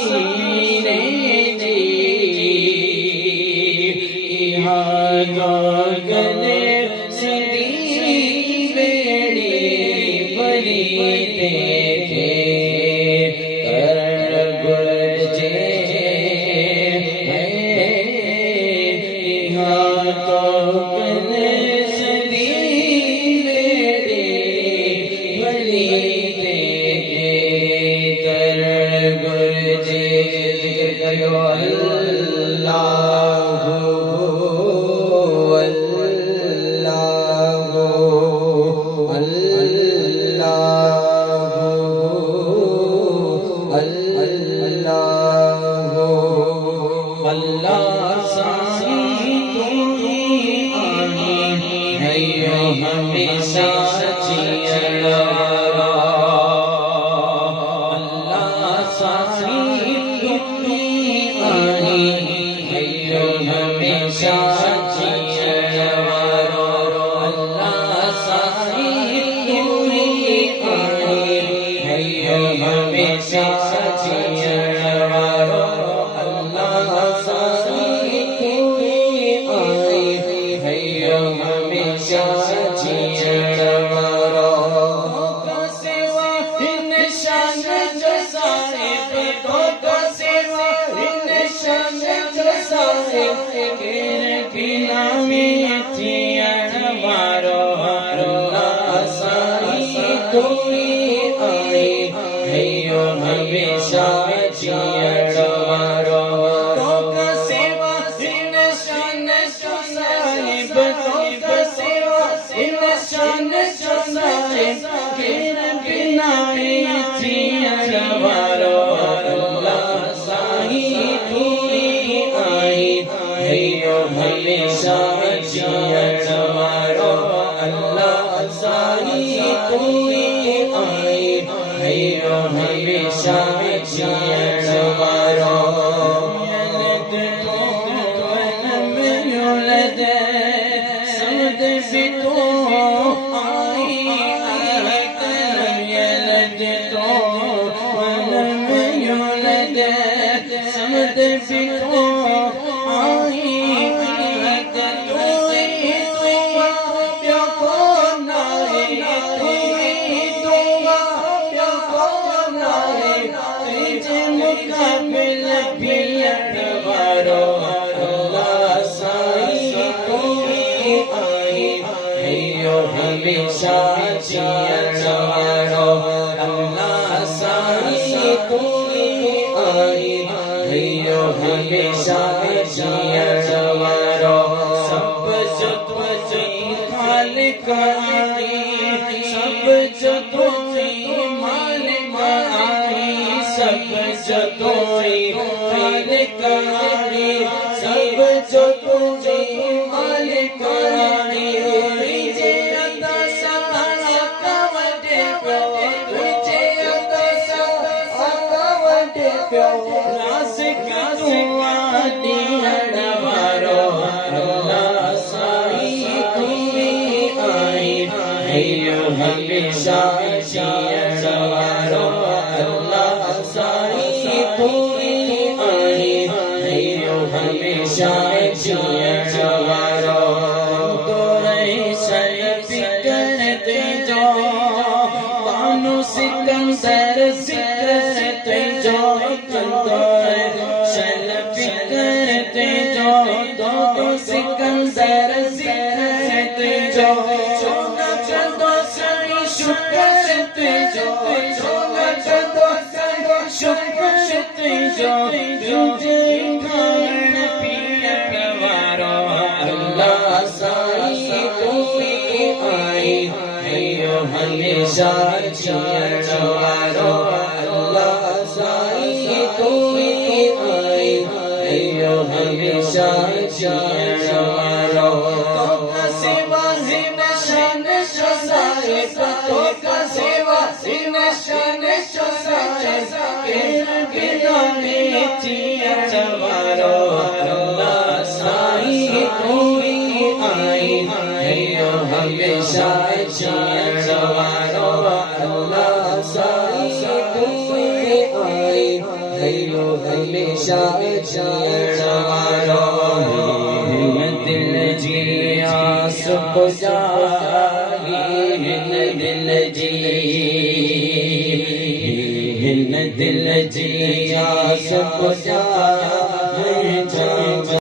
समीने जी यहाँ गगन सदी बेड़ी बरी देखे हमेशा अल्लाह साई तुमी आई हैयो हमेशा अल्लाह साई तुमी आई हैयो हमेशा अल्लाह साई तुमी आई हैयो हमेशा हमेशा जियड़वारो तो का सेवा इन शान साहिब तो का सेवा इन शान साहिब किर बिना जियड़वारो अल्लाह साई तुमी आई हैयो हमेशा जियड़वारो अल्लाह साई तुमी आई हैयो हमेशा जियड़वारो यलद तो वन में युलद समद भी तो आई यलद तो वन में युलद समद भी तो आई हमेशा जियड़वारो अल्लाह साई तुमी आई हैयो हमेशा जियड़वारो सब जो तुझे खालिक आई सब जो तुझे मालिक आई सब जो तुझे खालिक आई सब जो तुझे मालिक आई हमेशा जियड़वारो अल्लाह साई तुमी आई हैयो हमेशा जियड़वारो तो सर करते जो कानू सिकंदर करते जो शल करते जो दो सिकंदर करते जो शुक्रते जो शुक्रते जो तुझे खान पियवारो अल्लाह साई तुमी आई हैयो हमेशा जियड़वारो अल्लाह साई तुमी आई हैयो हमेशा जियड़वारो तो का सेवा इन शान साहिब तो का सेवा इन शान साहिब किर बिना जियड़वारो अल्लाह साई तुमी आई हैयो हमेशा जियड़वारो अल्लाह साई तुमी आई इहो हमेशा जीअण वारो हिन दिल जी आस पुॼाई हिन दिल जी हिन दिल जी आस पुॼाई